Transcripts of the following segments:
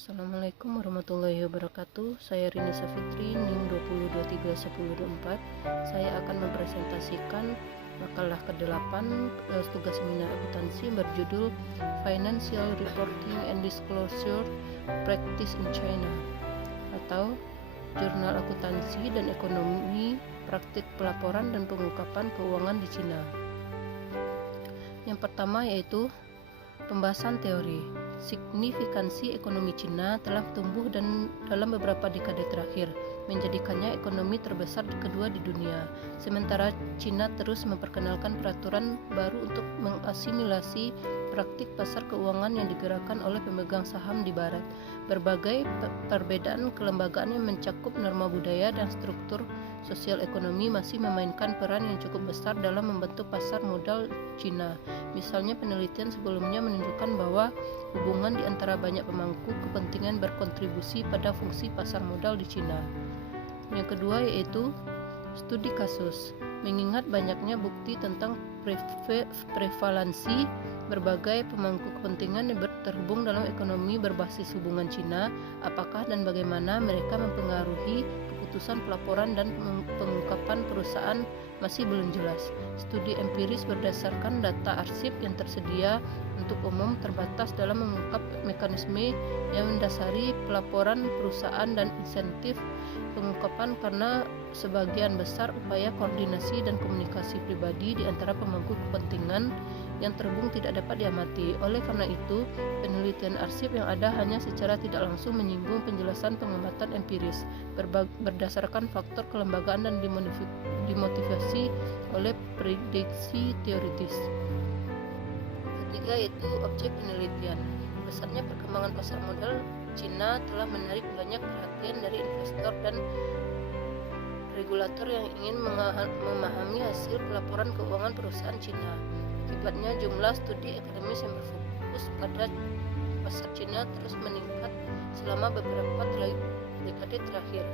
Assalamualaikum warahmatullahi wabarakatuh. Saya Rini Safitri, NIM 20231024. Saya akan mempresentasikan makalah ke-8 tugas seminar akuntansi berjudul Financial Reporting and Disclosure Practice in China, atau Jurnal Akuntansi dan Ekonomi, Praktik Pelaporan dan Pengungkapan Keuangan di Cina. Yang pertama yaitu pembahasan teori. Signifikansi ekonomi Cina telah tumbuh dan dalam beberapa dekade terakhir, menjadikannya ekonomi terbesar kedua di dunia. Sementara Cina terus memperkenalkan peraturan baru untuk mengasimilasi praktik pasar keuangan yang digerakkan oleh pemegang saham di barat. Berbagai perbedaan kelembagaan yang mencakup norma budaya dan struktur sosial ekonomi masih memainkan peran yang cukup besar dalam membentuk pasar modal Cina. Misalnya, penelitian sebelumnya menunjukkan bahwa hubungan di antara banyak pemangku kepentingan berkontribusi pada fungsi pasar modal di Cina. Yang kedua yaitu studi kasus. Mengingat banyaknya bukti tentang prevalensi berbagai pemangku kepentingan yang terhubung dalam ekonomi berbasis hubungan Cina, apakah dan bagaimana mereka mempengaruhi keputusan pelaporan dan pengungkapan perusahaan masih belum jelas. Studi empiris berdasarkan data arsip yang tersedia untuk umum terbatas dalam mengungkap mekanisme yang mendasari pelaporan perusahaan dan insentif pengungkapan, karena sebagian besar upaya koordinasi dan komunikasi pribadi di antara pemangku kepentingan yang terhubung tidak dapat diamati. Oleh karena itu, penelitian arsip yang ada hanya secara tidak langsung menyinggung penjelasan pengamatan empiris berdasarkan faktor kelembagaan dan dimotivasi oleh prediksi teoritis. Ketiga yaitu objek penelitian. Besarnya perkembangan pasar modal Cina telah menarik banyak perhatian dari investor dan regulator yang ingin memahami hasil pelaporan keuangan perusahaan Cina. Akibatnya, jumlah studi akademis yang berfokus pada pasar Cina terus meningkat selama beberapa dekade terakhir.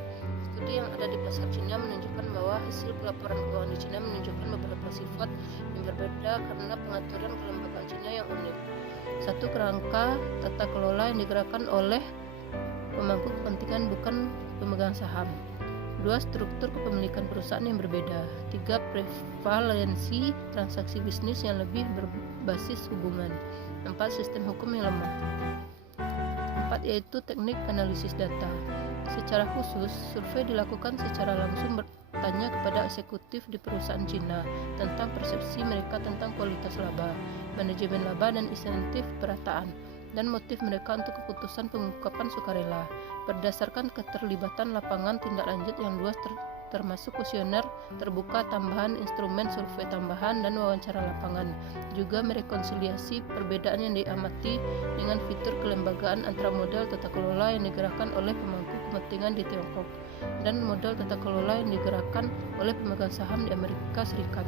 Studi yang ada di pasar Cina menunjukkan bahwa hasil pelaporan keuangan di Cina menunjukkan beberapa sifat yang berbeda karena pengaturan kelembagaan Cina yang unik. Satu, kerangka tata kelola yang digerakkan oleh pemangku kepentingan bukan pemegang saham. 2, struktur kepemilikan perusahaan yang berbeda. 3, prevalensi transaksi bisnis yang lebih berbasis hubungan. 4, sistem hukum yang lemah. 4 yaitu teknik analisis data. Secara khusus, survei dilakukan secara langsung bertanya kepada eksekutif di perusahaan Cina tentang persepsi mereka tentang kualitas laba, manajemen laba dan insentif perataan, dan motif mereka untuk keputusan pengungkapan sukarela. Berdasarkan keterlibatan lapangan tindak lanjut yang luas termasuk kuesioner terbuka tambahan, instrumen survei tambahan, dan wawancara lapangan, juga merekonsiliasi perbedaan yang diamati dengan fitur kelembagaan antara model tata kelola yang digerakkan oleh pemangku kepentingan di Tiongkok dan model tata kelola yang digerakkan oleh pemegang saham di Amerika Serikat.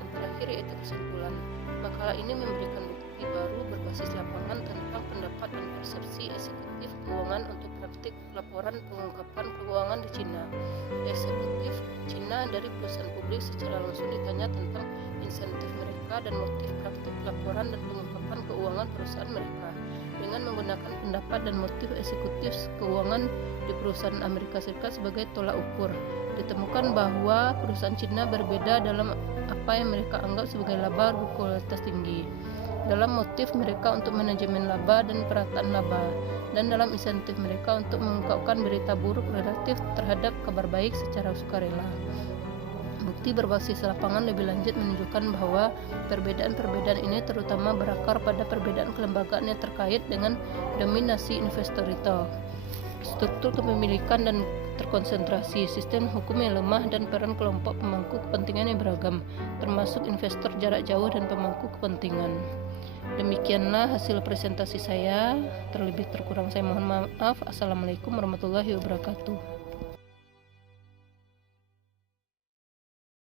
Dan terakhir yaitu kesimpulan. Makalah ini memberikan bukti baru berbasis lapangan tentang pendapat dan persepsi eksekutif keuangan untuk praktik laporan pengungkapan keuangan di Cina. Eksekutif Cina dari perusahaan publik secara langsung ditanya tentang insentif mereka dan motif praktik laporan dan pengungkapan keuangan perusahaan mereka. Dengan menggunakan pendapat dan motif eksekutif keuangan di perusahaan Amerika Serikat sebagai tolak ukur, ditemukan bahwa perusahaan Cina berbeda dalam apa yang mereka anggap sebagai laba berkualitas tinggi, dalam motif mereka untuk manajemen laba dan perataan laba, dan dalam insentif mereka untuk mengungkapkan berita buruk relatif terhadap kabar baik secara sukarela. Bukti berbasis lapangan lebih lanjut menunjukkan bahwa perbedaan-perbedaan ini terutama berakar pada perbedaan kelembagaan yang terkait dengan dominasi investor retail, struktur kepemilikan dan terkonsentrasi, sistem hukum yang lemah, dan peran kelompok pemangku kepentingan yang beragam, termasuk investor jarak jauh dan pemangku kepentingan. Demikianlah hasil presentasi saya. Terlebih terkurang saya mohon maaf. Assalamualaikum warahmatullahi wabarakatuh.